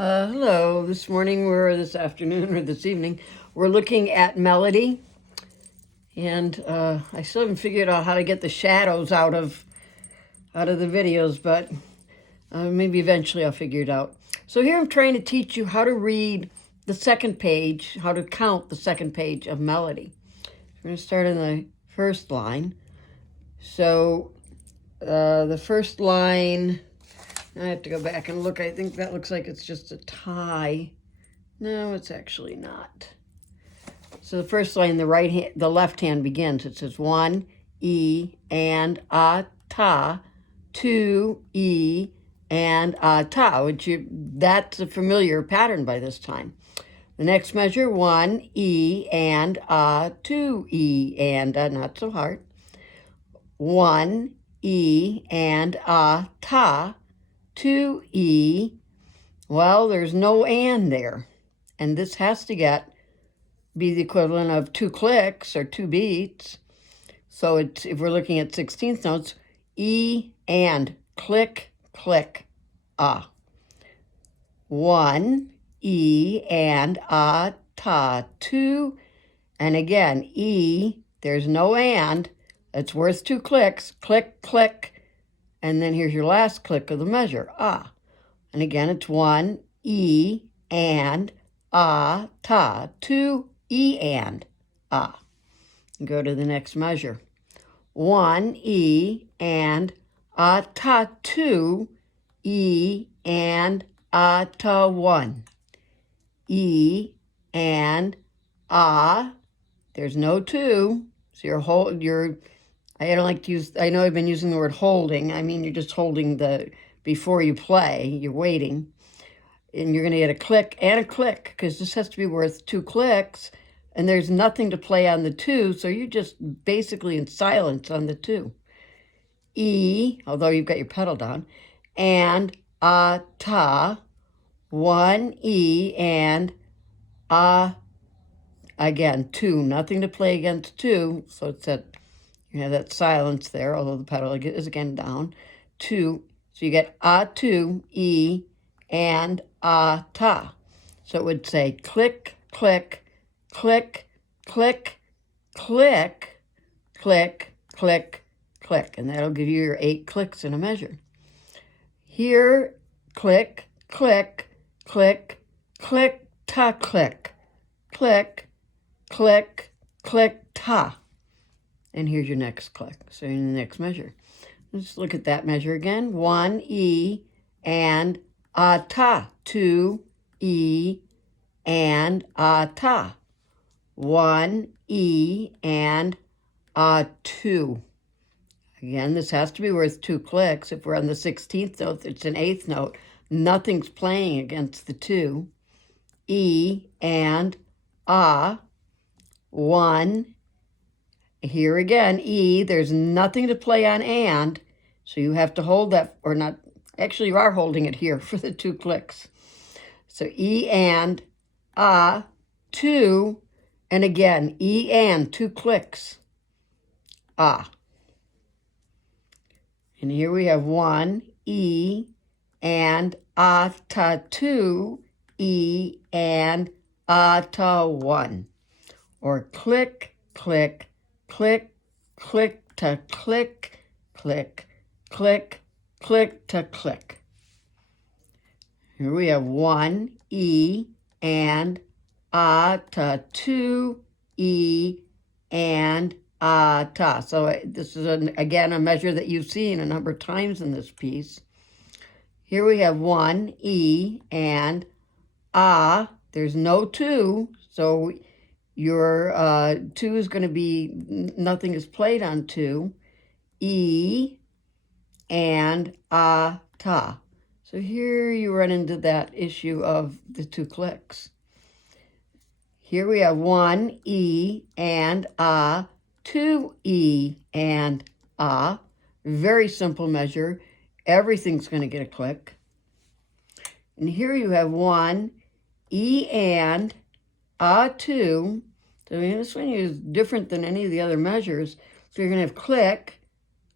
Hello, this morning this afternoon or this evening, we're looking at melody. And I still haven't figured out how to get the shadows out of the videos, but maybe eventually I'll figure it out. So here I'm trying to teach you how to read the second page, how to count the second page of melody. We're going to start on the first line. So the first line, I have to go back and look. I think that looks like it's just a tie. No, it's actually not. So the first line, the left hand begins. It says 1 E and a ta, 2 E and a ta, that's a familiar pattern by this time. The next measure, 1 E and a, 2 E and a, not so hard. 1 E and a ta, 2 E. Well, there's no and there. And this has to be the equivalent of 2 clicks or 2 beats. So if we're looking at 16th notes, E and click, click, ah. 1 E and a ta, 2, and again E, there's no and, it's worth 2 clicks, click, click, and then here's your last click of the measure, ah. And again, it's 1 E and a ta, 2 E and ah. Go to the next measure. 1 E and a ta, 2 E and a ta, 1. E and a, there's no 2, so I don't like to use, I know I've been using the word holding. I mean, you're just holding before you play, you're waiting. And you're going to get a click and a click, because this has to be worth 2 clicks, and there's nothing to play on the 2, so you're just basically in silence on the 2. E, although you've got your pedal down, and a ta, 1 E and a, again, 2, nothing to play against 2, so it's you have that silence there, although the pedal is again down. 2, so you get a 2 E and a ta. So it would say click, click, click, click, click, click, click, click, and that'll give you your 8 clicks in a measure. Here, click, click, click, click, ta, click, click, click, click, ta. And here's your next click. So in the next measure. Let's look at that measure again. 1 E and a ta, 2 E and a ta, 1 E and a 2. Again, this has to be worth 2 clicks. If we're on the 16th note, it's an 8th note. Nothing's playing against the 2. E and a, 1. Here again, E, there's nothing to play on and, so you have to hold that, or not, actually you are holding it here for the 2 clicks. So E and a, 2, and again, E and 2 clicks, ah. And here we have 1 E and a ta, 2 E and a ta, 1. Or click, click, click, click to click, click, click, click to click. Here we have 1 E and a ta, 2 E and a ta. So this is, again, a measure that you've seen a number of times in this piece. Here we have 1 E and a. There's no 2, so your 2 is going to be, nothing is played on 2. E and a ta. So here you run into that issue of the 2 clicks. Here we have 1 E and a, 2 E and a. Very simple measure. Everything's going to get a click. And here you have 1 E and a 2. So this one is different than any of the other measures. So you're going to have click,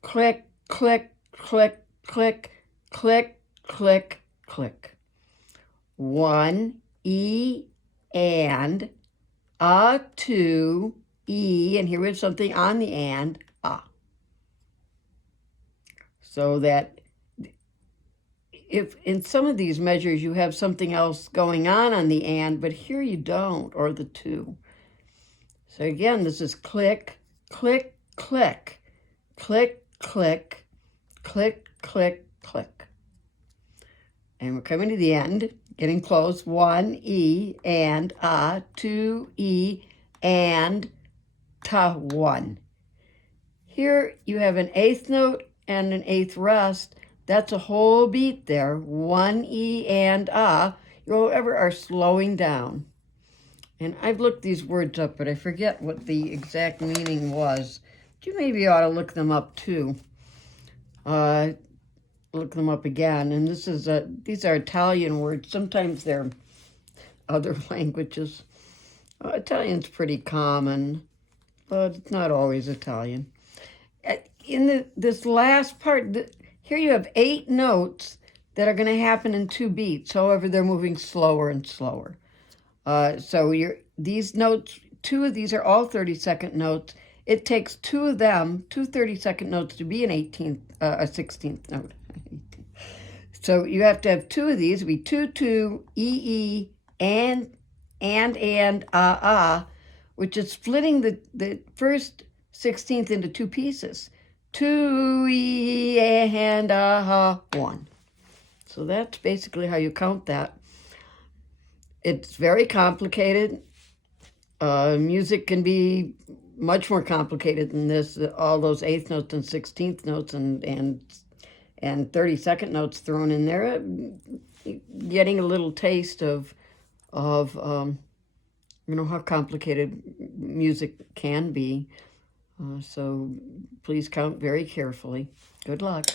click, click, click, click, click, click, click. 1, E, and, a, 2, E, and here we have something on the and, a. So that if in some of these measures you have something else going on the and, but here you don't, or the 2. So again, this is click, click, click, click, click, click, click, click. And we're coming to the end, getting close. 1, E, and, a, 2, E, and, ta, 1. Here you have an 8th note and an 8th rest. That's a whole beat there. 1, E, and, a. You ever are slowing down. And I've looked these words up, but I forget what the exact meaning was. You maybe ought to look them up too. Look them up again. And this is these are Italian words. Sometimes they're other languages. Italian's pretty common, but it's not always Italian. In this last part, here you have 8 notes that are going to happen in 2 beats. However, they're moving slower and slower. So these notes, 2 of these are all 30-second notes. It takes 2 of them, 2 30-second notes, to be a 16th note. So you have to have 2 of these. It'd be 2, 2, E, and, which is splitting the first 16th into 2 pieces. 2, E, and, 1. So that's basically how you count that. It's very complicated. Music can be much more complicated than this. All those 8th notes and 16th notes and 30-second notes thrown in there. Getting a little taste of how complicated music can be. So please count very carefully. Good luck.